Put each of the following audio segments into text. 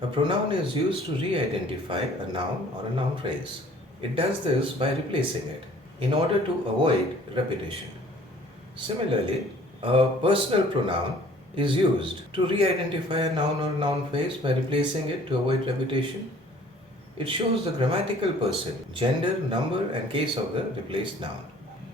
A pronoun is used to re-identify a noun or a noun phrase. It does this by replacing it in order to avoid repetition. Similarly, a personal pronoun is used to re-identify a noun or noun phrase by replacing it to avoid repetition. It shows the grammatical person, gender, number, and case of the replaced noun.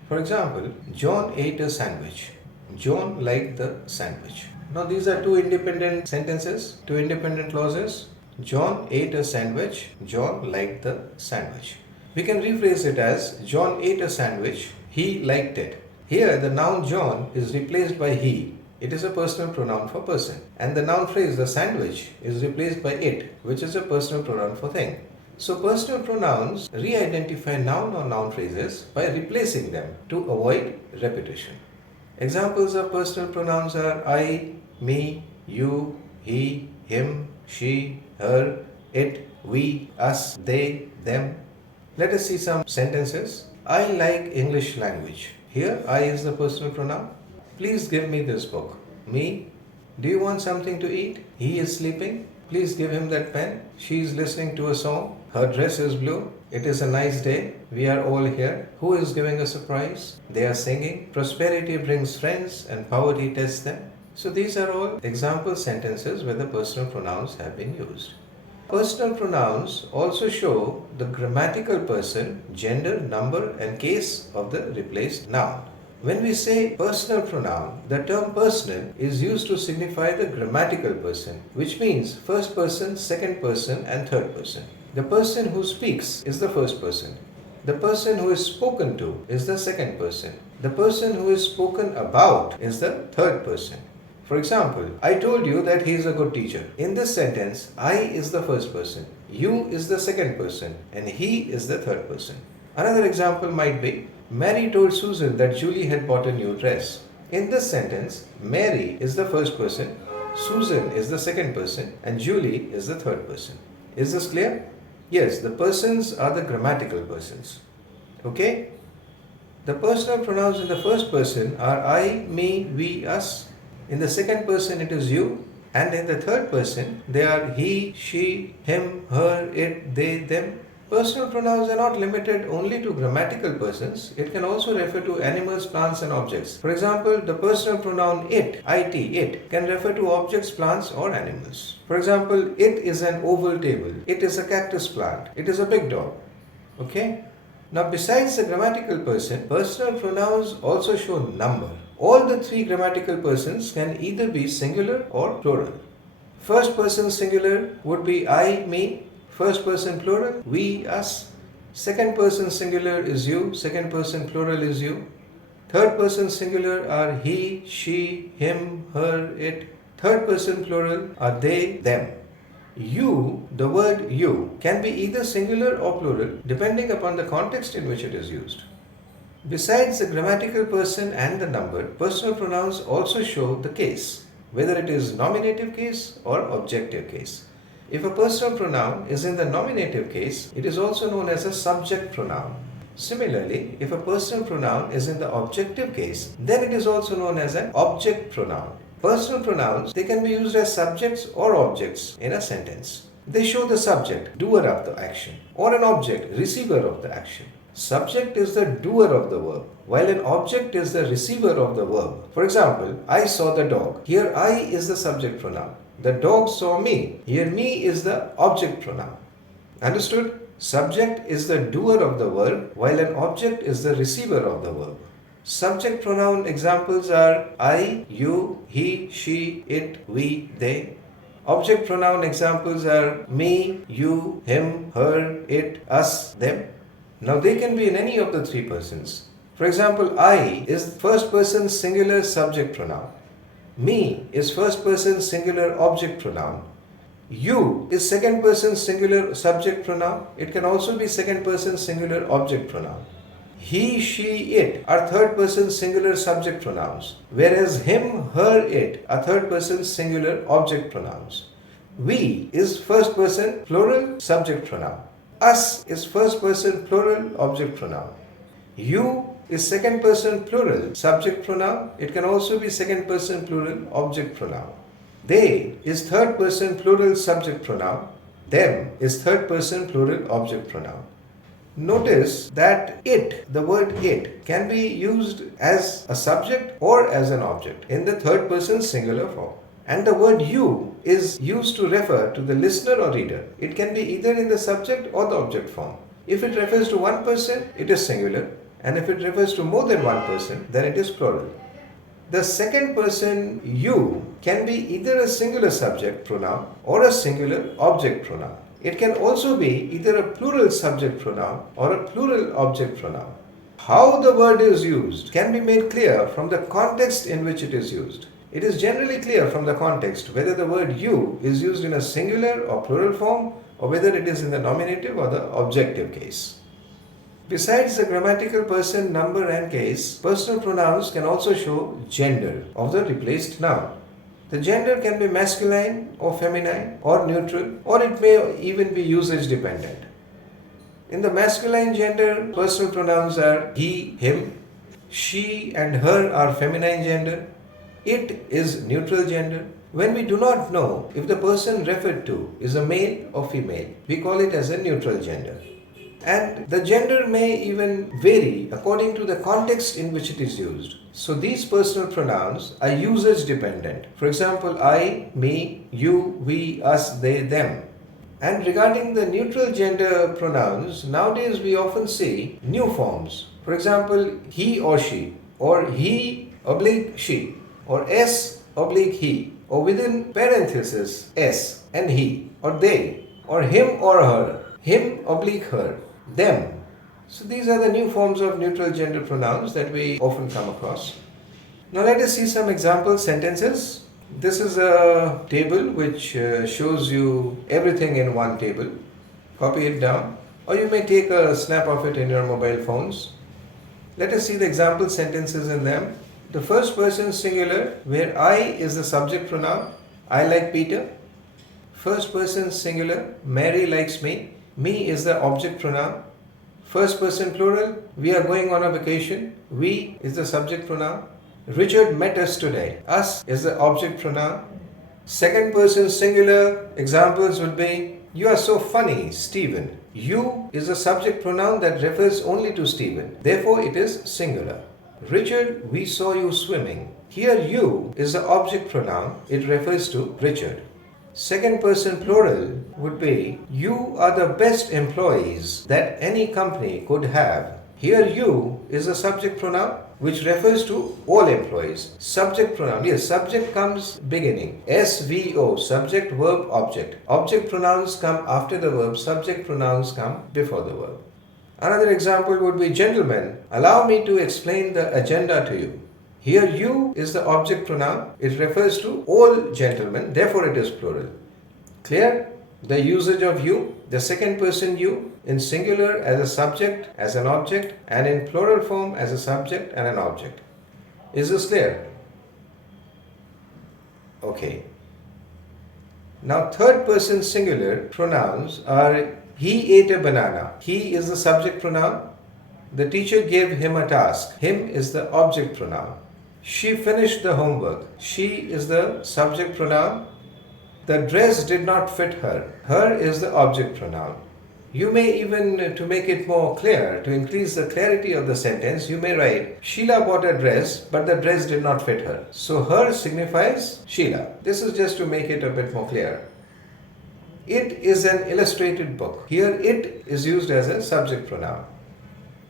For example, John ate a sandwich. John liked the sandwich. Now these are two independent sentences, two independent clauses. John ate a sandwich. John liked the sandwich. We can rephrase it as John ate a sandwich. He liked it. Here the noun John is replaced by he. It is a personal pronoun for person. And the noun phrase the sandwich is replaced by it, which is a personal pronoun for thing. So personal pronouns re-identify noun or noun phrases by replacing them to avoid repetition. Examples of personal pronouns are I, me, you, he, him, she, her, it, we, us, they, them. Let us see some sentences. I like English language. Here I is the personal pronoun. Please give me this book. Me. Do you want something to eat? He is sleeping. Please give him that pen. She is listening to a song. Her dress is blue. It is a nice day. We are all here. Who is giving a surprise? They are singing. Prosperity brings friends and poverty tests them. So these are all example sentences where the personal pronouns have been used. Personal pronouns also show the grammatical person, gender, number, and case of the replaced noun. When we say personal pronoun, the term personal is used to signify the grammatical person, which means first person, second person, and third person. The person who speaks is the first person. The person who is spoken to is the second person. The person who is spoken about is the third person. For example, I told you that he is a good teacher. In this sentence, I is the first person, you is the second person, and he is the third person. Another example might be, Mary told Susan that Julie had bought a new dress. In this sentence, Mary is the first person, Susan is the second person, and Julie is the third person. Is this clear? Yes, the persons are the grammatical persons. Okay? The personal pronouns in the first person are I, me, we, us. In the second person, it is you. And in the third person, they are he, she, him, her, it, they, them. Personal pronouns are not limited only to grammatical persons. It can also refer to animals, plants, and objects. For example, the personal pronoun it, it, can refer to objects, plants, or animals. For example, it is an oval table. It is a cactus plant. It is a big dog. Okay? Now, besides the grammatical person, personal pronouns also show number. All the three grammatical persons can either be singular or plural. First person singular would be I, me. First person plural, we, us. Second person singular is you. Second person plural is you. Third person singular are he, she, him, her, it. Third person plural are they, them. You, the word you, can be either singular or plural depending upon the context in which it is used. Besides the grammatical person and the number, personal pronouns also show the case, whether it is nominative case or objective case. If a personal pronoun is in the nominative case, it is also known as a subject pronoun. Similarly, if a personal pronoun is in the objective case, then it is also known as an object pronoun. Personal pronouns, they can be used as subjects or objects in a sentence. They show the subject, doer of the action, or an object, receiver of the action. Subject is the doer of the verb, while an object is the receiver of the verb. For example, I saw the dog. Here I is the subject pronoun. The dog saw me. Here me is the object pronoun. Understood? Subject is the doer of the verb, while an object is the receiver of the verb. Subject pronoun examples are I, you, he, she, it, we, they. Object pronoun examples are me, you, him, her, it, us, them. Now they can be in any of the three persons. For example, I is first person singular subject pronoun. Me is first person singular object pronoun. You is second person singular subject pronoun. It can also be second person singular object pronoun. He, she, it are third person singular subject pronouns, whereas him, her, it are third person singular object pronouns. We is first person plural subject pronoun. Us is first person plural object pronoun. You is second person plural subject pronoun. It can also be second person plural object pronoun. They is third person plural subject pronoun. Them is third person plural object pronoun. Notice that it, the word it, can be used as a subject or as an object in the third person singular form. And the word you is used to refer to the listener or reader. It can be either in the subject or the object form. If it refers to one person, it is singular, and if it refers to more than one person, then it is plural. The second person you can be either a singular subject pronoun or a singular object pronoun. It can also be either a plural subject pronoun or a plural object pronoun. How the word is used can be made clear from the context in which it is used. It is generally clear from the context whether the word you is used in a singular or plural form or whether it is in the nominative or the objective case. Besides the grammatical person, number and case, personal pronouns can also show gender of the replaced noun. The gender can be masculine or feminine or neutral, or it may even be usage dependent. In the masculine gender, personal pronouns are he, him. She and her are feminine gender. It is neutral gender. When we do not know if the person referred to is a male or female, we call it as a neutral gender. And the gender may even vary according to the context in which it is used. So these personal pronouns are usage dependent. For example, I, me, you, we, us, they, them. And regarding the neutral gender pronouns, nowadays we often see new forms. For example, he or she, or he oblique she, or s oblique he, or within parenthesis s and he, or they, or him or her, him oblique her, them. So these are the new forms of neutral gender pronouns that we often come across. Now let us see some example sentences. This is a table which shows you everything in one table. Copy it down, or you may take a snap of it in your mobile phones. Let us see the example sentences in them. The first person singular, where I is the subject pronoun. I like Peter. First person singular, Mary likes me. Me is the object pronoun. First person plural, we are going on a vacation. We is the subject pronoun. Richard met us today. Us is the object pronoun. Second person singular, examples would be, you are so funny, Stephen. You is the subject pronoun that refers only to Stephen. Therefore, it is singular. Richard, we saw you swimming. Here, you is the object pronoun. It refers to Richard. Second person plural would be, you are the best employees that any company could have. Here, you is the subject pronoun which refers to all employees. Subject pronoun, yes, subject comes beginning. SVO, subject, verb, object. Object pronouns come after the verb, subject pronouns come before the verb. Another example would be, gentlemen, allow me to explain the agenda to you. Here, you is the object pronoun. It refers to all gentlemen, therefore it is plural. Clear? The usage of you, the second person you, in singular as a subject, as an object, and in plural form as a subject and an object. Is this clear? Okay. Now, third person singular pronouns are, he ate a banana. He is the subject pronoun. The teacher gave him a task. Him is the object pronoun. She finished the homework. She is the subject pronoun. The dress did not fit her. Her is the object pronoun. You may even, to make it more clear, to increase the clarity of the sentence, you may write, Sheila bought a dress, but the dress did not fit her. So her signifies Sheila. This is just to make it a bit more clear. It is an illustrated book. Here, it is used as a subject pronoun.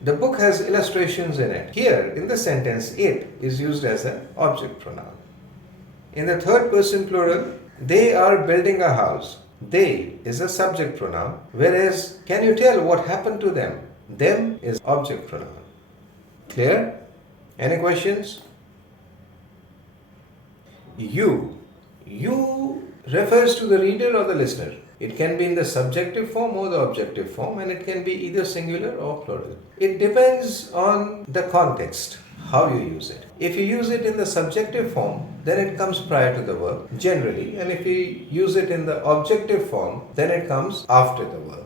The book has illustrations in it. Here, in the sentence, it is used as an object pronoun. In the third person plural, they are building a house. They is a subject pronoun, whereas, can you tell what happened to them? Them is object pronoun. Clear? Any questions? You. You refers to the reader or the listener. It can be in the subjective form or the objective form, and it can be either singular or plural. It depends on the context, how you use it. If you use it in the subjective form, then it comes prior to the verb, generally, and if you use it in the objective form, then it comes after the verb.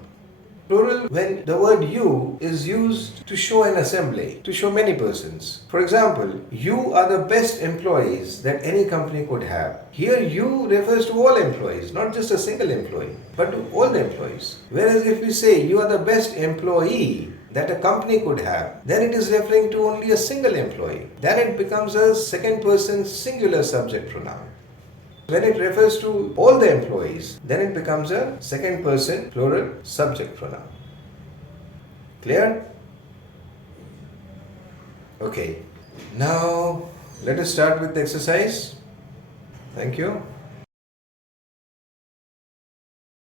Plural when the word you is used to show an assembly, to show many persons. For example, you are the best employees that any company could have. Here you refers to all employees, not just a single employee, but to all the employees. Whereas if we say you are the best employee that a company could have, then it is referring to only a single employee. Then it becomes a second person singular subject pronoun. When it refers to all the employees, then it becomes a second person plural subject pronoun. Clear? Okay. Now let us start with the exercise. Thank you.